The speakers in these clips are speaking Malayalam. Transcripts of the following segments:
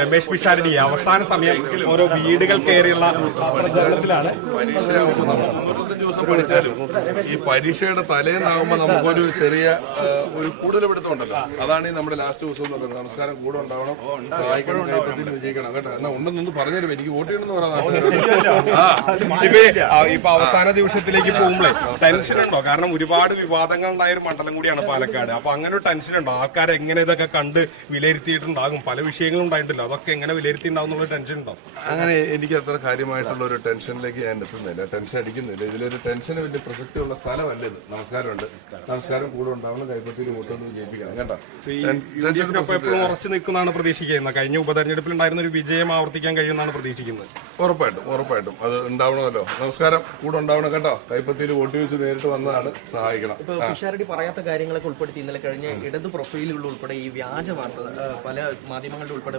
രമേശ് പിഷാരടി അവസാന സമയം ഓരോ വീടുകൾ കയറിയുള്ള പ്രചരണത്തിലാണ്. 95 ദിവസം പഠിച്ചാലും ഈ പരീക്ഷയുടെ തലേന്നാകുമ്പോൾ നമുക്കൊരു ചെറിയ ഒരു കൂടുതൽ പിടുത്തമുണ്ടല്ലോ. അതാണ് ഈ നമ്മുടെ ലാസ്റ്റ് ദിവസം എന്ന് പറയുന്നത്. നമസ്കാരം കൂടെ ഉണ്ടാവണം, സഹായിക്കണം, കൈപ്പത്തിൽ വിജയിക്കണം കേട്ടോ. എന്നാ ഉണ്ടെന്നൊന്ന് പറഞ്ഞുതരും. എനിക്ക് വോട്ട് ചെയ്യണമെന്ന് പറയാം. ഇപ്പൊ അവസാന ദിവസത്തിലേക്ക് പോകുമ്പോഴേ ടെൻഷൻ ഉണ്ടോ? കാരണം ഒരുപാട് വിവാദങ്ങൾ ഉണ്ടായ ഒരു മണ്ഡലം കൂടിയാണ് പാലക്കാട്. അപ്പൊ അങ്ങനെ ഒരു ടെൻഷൻ ഉണ്ടോ? ആൾക്കാർ എങ്ങനെ ഇതൊക്കെ കണ്ട് വിലയിരുത്തിയിട്ടുണ്ടാകും? പല വിഷയങ്ങളും ഉണ്ടായിട്ടില്ല, അതൊക്കെ എങ്ങനെ വിലയിരുത്തിണ്ടാവും ടെൻഷൻ ഉണ്ടോ? അങ്ങനെ എനിക്ക് അത്ര കാര്യമായിട്ടുള്ള ഒരു ടെൻഷനിലേക്ക് ഞാൻ എത്തുന്നില്ല, ടെൻഷൻ അടിക്കുന്നില്ല. ഇതിലൊരു ടെൻഷന് വലിയ പ്രസക്തിയുള്ള സ്ഥലമല്ല ഇത്. നമസ്കാരമുണ്ട്, നമസ്കാരം കൂടെ ഉണ്ടാവണം, കൈപ്പത്തിൽ വോട്ടൊന്ന് വിജയിപ്പിക്കണം കേട്ടോ. എപ്പോഴും ഉറച്ചു നിൽക്കുന്നതാണ് പ്രതീക്ഷിക്കുന്നത്. കഴിഞ്ഞ ഉപതെരഞ്ഞെടുപ്പിൽ ഉണ്ടായിരുന്ന ഒരു വിജയം ആവർത്തിക്കാൻ കഴിയുമെന്നാണ് പ്രതീക്ഷിക്കുന്നത്. ഉറപ്പായിട്ടും അത് ഉണ്ടാവണമല്ലോ. നമസ്കാരം കൂടെ ഉണ്ടാവണം കേട്ടോ. കൈപ്പത്തിൽ വോട്ട് വെച്ച് നേരിട്ട് വന്നതാണ്, സഹായിക്കണം. ഇപ്പൊ പിഷാരടി പറയാത്ത കാര്യങ്ങളൊക്കെ ഉൾപ്പെടുത്തി ഇന്നലെ കഴിഞ്ഞ ഇടത് പ്രൊഫൈലുകൾ ഉൾപ്പെടെ ഈ വ്യാജ വാർത്ത പല മാധ്യമങ്ങളുടെ ഉൾപ്പെടെ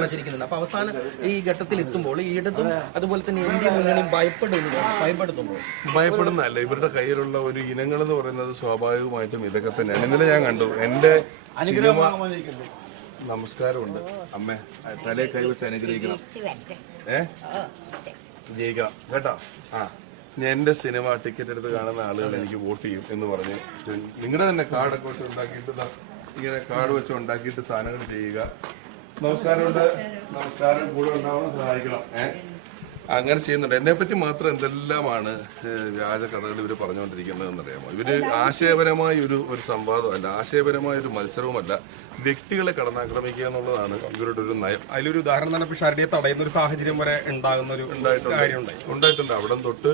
പ്രചരിക്കുന്നുണ്ട്. അപ്പൊ അവസാനം ഈ ഘട്ടത്തിൽ എത്തുമ്പോൾ ഈ ഇടതും അതുപോലെ തന്നെ ഇന്ത്യ മുന്നണിയും ഭയപ്പെടുന്നതല്ല. ഇവരുടെ കയ്യിലുള്ള ഒരു ഇനങ്ങൾ എന്ന് പറയുന്നത് സ്വാഭാവികമായിട്ടും ഇതൊക്കെ തന്നെയാണ്. ഇന്നലെ ഞാൻ കണ്ടു എന്റെ സിനിമ. നമസ്കാരമുണ്ട് അമ്മേ, തലേ കൈവച്ച് അനുഗ്രഹിക്കണം, ജയിക്കണം കേട്ടോ. എന്റെ സിനിമ ടിക്കറ്റ് എടുത്ത് കാണുന്ന ആളുകൾ എനിക്ക് വോട്ട് ചെയ്യും എന്ന് പറഞ്ഞ് നിങ്ങളുടെ തന്നെ കാർഡൊക്കെ വെച്ച് ഉണ്ടാക്കിയിട്ട് ഇങ്ങനെ കാർഡ് വെച്ച് ഉണ്ടാക്കിയിട്ട് സാധനങ്ങൾ ചെയ്യുക. നമസ്കാരമുണ്ട്, നമസ്കാരം കൂടെ ഉണ്ടാവണം, സഹായിക്കണം. അങ്ങനെ ചെയ്യുന്നുണ്ട്. എന്നെപ്പറ്റി മാത്രം എന്തെല്ലാമാണ് വ്യാജ കഥകൾ ഇവർ പറഞ്ഞുകൊണ്ടിരിക്കുന്നത് എന്നറിയാമോ? ഇവര് ആശയപരമായ ഒരു സംവാദമല്ല, ആശയപരമായ ഒരു മത്സരവുമല്ല, വ്യക്തികളെ കടന്നാക്രമിക്കുക എന്നുള്ളതാണ് ഇവരുടെ ഒരു നയം. അതിലൊരു ഉദാഹരണം തന്നെ പിഷാരടിയെ തടയുന്ന ഒരു സാഹചര്യം വരെ ഉണ്ടായിട്ടുണ്ട്. അവിടെ തൊട്ട്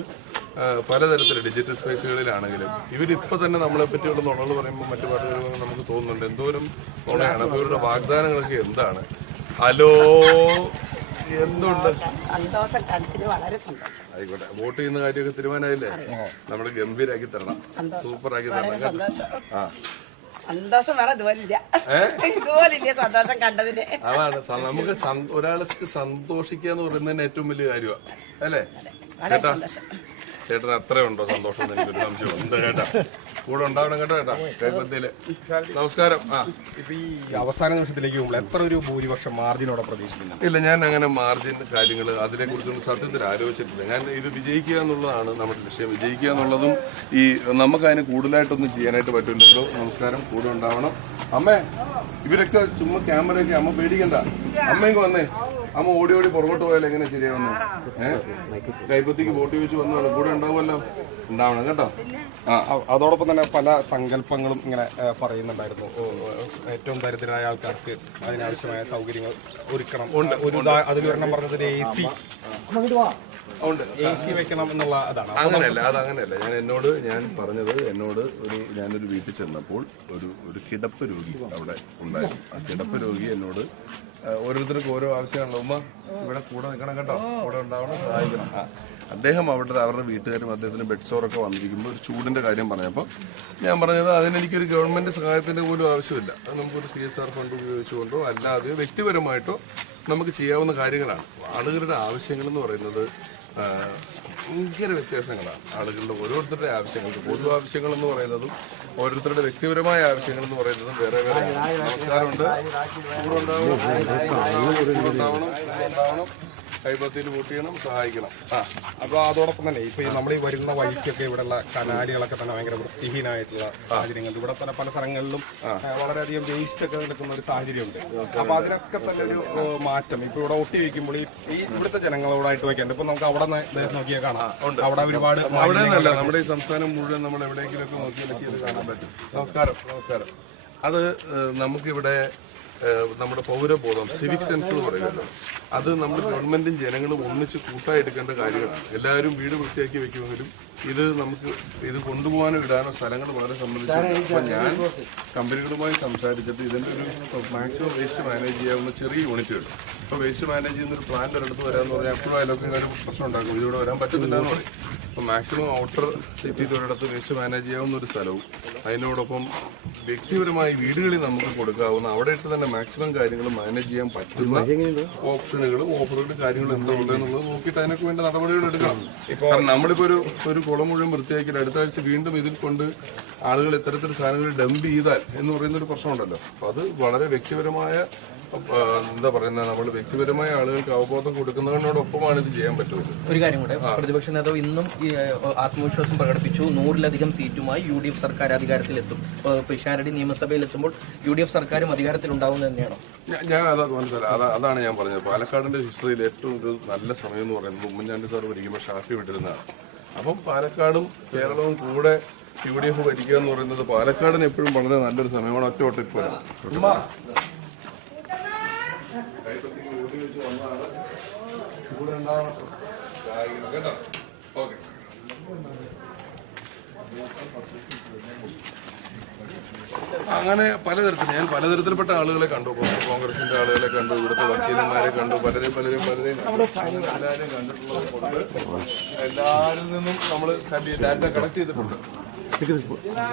പലതരത്തില് ഡിജിറ്റൽ സ്പേസുകളിലാണെങ്കിലും ഇവരിപ്പോ തന്നെ നമ്മളെ പറ്റിയുള്ള നുണകൾ പറയുമ്പോൾ മറ്റു പാർട്ടികൾ നമുക്ക് തോന്നുന്നുണ്ട് എന്തോരം നുണയാണ്. അപ്പൊ ഇവരുടെ വാഗ്ദാനങ്ങളൊക്കെ എന്താണ്? ഹലോ, എന്തുണ്ട്? ആയിക്കോട്ടെ, വോട്ട് ചെയ്യുന്ന കാര്യമൊക്കെ തീരുമാനമായില്ലേ? നമ്മൾ ഗംഭീരാക്കി തരണം, സൂപ്പറാക്കി തരണം. സന്തോഷം വേറെ ഇതുപോലില്ല സന്തോഷം കണ്ടതിന്. അതാണ് നമുക്ക് ഒരാളെ സന്തോഷിക്കുക എന്ന് പറയുന്നതിന് ഏറ്റവും വലിയ കാര്യമാണ് അല്ലേ ചേട്ടൻ? അത്രേ ഉണ്ടോ സന്തോഷം? എനിക്കൊരു സംശയം ഉണ്ട് ചേട്ടാ. കൂടെ ഉണ്ടാവണം കേട്ടോ ചേട്ടാ. കൈപ്പത്തില് നമസ്കാരം. ഇപ്പൊ ഈ അവസാന നിമിഷത്തിലേക്ക് പോകുമ്പോൾ എത്ര ഒരു ഭൂരിപക്ഷം മാർജിനോടെ പ്രതീക്ഷിക്കുന്നു? ഇല്ല, ഞാൻ അങ്ങനെ മാർജിൻ കാര്യങ്ങൾ അതിനെ കുറിച്ചൊന്നും സത്യത്തിൽ ആലോചിച്ചിട്ടില്ല. ഞാൻ ഇത് വിജയിക്കുക എന്നുള്ളതാണ് നമ്മുടെ ലക്ഷ്യം. വിജയിക്കുക എന്നുള്ളതും ഈ നമുക്ക് അതിന് കൂടുതലായിട്ടൊന്നും ചെയ്യാനായിട്ട് പറ്റില്ലല്ലോ. നമസ്കാരം, കൂടെ ഉണ്ടാവണം. അമ്മേ, ഇവരൊക്കെ ചുമ്മാ ക്യാമറയൊക്കെ, അമ്മ പേടിക്കണ്ട, അമ്മയ്ക്ക് വന്നേ. അമ്മ ഓടി പുറകോട്ട് പോയാലും എങ്ങനെ ശരിയാവുന്നു? കൈപ്പത്തിക്ക് വോട്ട് ചോദിച്ചു വന്നതാണ്, കൂടെ ഉണ്ടാവുമല്ലോ, ഉണ്ടാവണം കേട്ടോ. അതോടൊപ്പം തന്നെ പല സങ്കല്പങ്ങളും ഇങ്ങനെ പറയുന്നുണ്ടായിരുന്നു. ഏറ്റവും ദരിദ്രരായ ആൾക്കാർക്ക് അതിനാവശ്യമായ സൗകര്യങ്ങൾ ഒരുക്കണം. അതിലൊരെണ്ണം പറഞ്ഞത് AC വെക്കണം എന്നുള്ള അതാണ്. അതങ്ങനെയല്ല. ഞാൻ പറഞ്ഞത് ഞാനൊരു വീട്ടിൽ ചെന്നപ്പോൾ ഒരു കിടപ്പ് രോഗി അവിടെ ഉണ്ടായിരുന്നു. ആ കിടപ്പ് രോഗി എന്നോട് ഓരോരുത്തർക്കും ഓരോ ആവശ്യമാണല്ലോ. ഉമ്മ ഇവിടെ കൂടെ നിൽക്കണം കേട്ടോ, കൂടെ ഉണ്ടാവണം, സഹായിക്കണം. അദ്ദേഹം അവരുടെ വീട്ടുകാരും അദ്ദേഹത്തിന് ബെഡ് സോറൊക്കെ വന്നിരിക്കുമ്പോൾ ഒരു ചൂടിന്റെ കാര്യം പറഞ്ഞപ്പോൾ ഞാൻ പറഞ്ഞത് അതിനെനിക്കൊരു ഗവൺമെന്റ് സഹായത്തിന്റെ പോലും ആവശ്യമില്ല. അത് നമുക്കൊരു CSR ഫണ്ട് ഉപയോഗിച്ചുകൊണ്ടോ അല്ലാതെയോ വ്യക്തിപരമായിട്ടോ നമുക്ക് ചെയ്യാവുന്ന കാര്യങ്ങളാണ്. ആളുകളുടെ ആവശ്യങ്ങൾ എന്ന് പറയുന്നത് ഭയങ്കര വ്യത്യാസങ്ങളാണ്. ആളുകളുടെ ഓരോരുത്തരുടെ ആവശ്യങ്ങൾക്ക് പൊതു ആവശ്യങ്ങൾ എന്ന് പറയുന്നതും ഓരോരുത്തരുടെ വ്യക്തിപരമായ ആവശ്യങ്ങൾ എന്ന് പറയുന്നതും വേറെ വേറെ. നമസ്കാരമുണ്ട്, ഉണ്ടാവണം, കൈപ്പത്തിയിൽ വോട്ട് ചെയ്യണം, സഹായിക്കണം. അപ്പൊ അതോടൊപ്പം തന്നെ ഇപ്പൊ നമ്മൾ ഈ വരുന്ന വഴിക്കൊക്കെ ഇവിടെയുള്ള കനാലുകളൊക്കെ തന്നെ ഭയങ്കര വൃത്തിഹീനമായിട്ടുള്ള സാഹചര്യങ്ങൾ. ഇവിടെ തന്നെ പല സ്ഥലങ്ങളിലും വളരെയധികം വേസ്റ്റ് ഒക്കെ നിൽക്കുന്ന ഒരു സാഹചര്യമുണ്ട്. അപ്പൊ അതിനൊക്കെ തന്നെ ഒരു മാറ്റം ഇപ്പൊ ഇവിടെ ഒട്ടി വയ്ക്കുമ്പോൾ ഈ ഇവിടുത്തെ ജനങ്ങളോടായിട്ട് വയ്ക്കേണ്ടത്. ഇപ്പൊ നമുക്ക് അവിടെ നോക്കിയാൽ കാണാം, അവിടെ ഒരുപാട് നമ്മുടെ ഈ സംസ്ഥാനം മുഴുവൻ നമ്മൾ എവിടെയെങ്കിലുമൊക്കെ നോക്കിയാലൊക്കെ ഇത് കാണാൻ പറ്റും. നമസ്കാരം. അത് നമുക്കിവിടെ നമ്മുടെ പൗരബോധം, സിവിക് സെൻസ് എന്ന് പറയുമല്ലോ, അത് നമ്മൾ ഗവൺമെന്റും ജനങ്ങളും ഒന്നിച്ച് കൂട്ടായെടുക്കേണ്ട കാര്യങ്ങളാണ്. എല്ലാവരും വീട് വൃത്തിയാക്കി വെക്കുമെങ്കിലും ഇത് കൊണ്ടുപോകാനോ ഇടാനോ സ്ഥലങ്ങൾ വളരെ സംബന്ധിച്ച് ഞാൻ കമ്പനികളുമായി സംസാരിച്ചിട്ട് ഇതിന്റെ ഒരു മാക്സിമം വേസ്റ്റ് മാനേജ് ചെയ്യാവുന്ന ചെറിയ യൂണിറ്റുകൾ. ഇപ്പൊ വേസ്റ്റ് മാനേജ് ചെയ്യുന്ന ഒരു പ്ലാന്റ് ഒരിടത്ത് വരാമെന്ന് പറഞ്ഞാൽ എപ്പോഴും അതിലൊക്കെ ഒരു പ്രശ്നം ഉണ്ടാക്കും. ഇതിവിടെ വരാൻ പറ്റുന്നില്ല എന്ന് പറയും. അപ്പൊ മാക്സിമം ഔട്ടർ സിറ്റിയിൽ ഒരിടത്ത് വേസ്റ്റ് മാനേജ് ചെയ്യാവുന്ന ഒരു സ്ഥലവും അതിനോടൊപ്പം വ്യക്തിപരമായി വീടുകളിൽ നമുക്ക് കൊടുക്കാവുന്ന അവിടെ ഇട്ട് തന്നെ മാക്സിമം കാര്യങ്ങൾ മാനേജ് ചെയ്യാൻ പറ്റുന്ന ഓപ്ഷനുകളും ഓഫറുകളും കാര്യങ്ങളും എന്താ ഉള്ളതെന്നുള്ളത് നോക്കിയിട്ട് അതിനൊക്കെ വേണ്ട നടപടികൾ എടുക്കണം. കാരണം നമ്മളിപ്പോ ഒരു കുളം മുഴുവൻ വൃത്തിയാക്കിയിട്ട് അടുത്ത ആഴ്ച വീണ്ടും ഇതിൽ കൊണ്ട് ആളുകൾ ഇത്തരത്തിൽ സാധനങ്ങൾ ഡംപ് ചെയ്താൽ എന്ന് പറയുന്ന ഒരു പ്രശ്നമുണ്ടല്ലോ. അപ്പൊ അത് വളരെ വ്യക്തിപരമായ എന്താ പറയുന്നത്, നമ്മൾ വ്യക്തിപരമായ ആളുകൾക്ക് അവബോധം കൊടുക്കുന്നതിനോടൊപ്പമാണ് ഇത് ചെയ്യാൻ പറ്റുന്നത്. ഒരു കാര്യം കൂടെ, പ്രതിപക്ഷ നേതാവ് ഇന്നും ഈ ആത്മവിശ്വാസം പ്രകടിപ്പിച്ചു. 100-ലധികം സീറ്റുമായി UDF സർക്കാർ അധികാരത്തിലെത്തും. പിഷാരടി നിയമസഭയിൽ എത്തുമ്പോൾ UDF സർക്കാരും അധികാരത്തിലുണ്ടാവുന്നത് തന്നെയാണോ? ഞാൻ അതാണ് ഞാൻ പറഞ്ഞത്. പാലക്കാടിന്റെ ഹിസ്റ്ററിയിൽ ഏറ്റവും ഒരു നല്ല സമയം എന്ന് പറയുന്നത് ഉമ്മൻചാണ്ടി സാർ ഭരിക്കുമ്പോൾ ഷാഫി വിട്ടിരുന്നതാണ്. അപ്പം പാലക്കാടും കേരളവും കൂടെ UDF ഭരിക്കുക എന്ന് പറയുന്നത് പാലക്കാടിന് എപ്പോഴും വളരെ നല്ലൊരു സമയമാണ്. ഒറ്റ പോലെ അങ്ങനെ ഞാൻ പലതരത്തിൽപ്പെട്ട ആളുകളെ കണ്ടു. കോൺഗ്രസിന്റെ ആളുകളെ കണ്ടു, ഇവിടുത്തെ വക്കീലന്മാരെ കണ്ടു, പലരെയും എല്ലാവരെയും കണ്ടിട്ടുള്ളത് കൊണ്ട് എല്ലാവരിൽ നിന്നും നമ്മൾ ഡാറ്റ കളക്ട് ചെയ്തിട്ടുണ്ട്.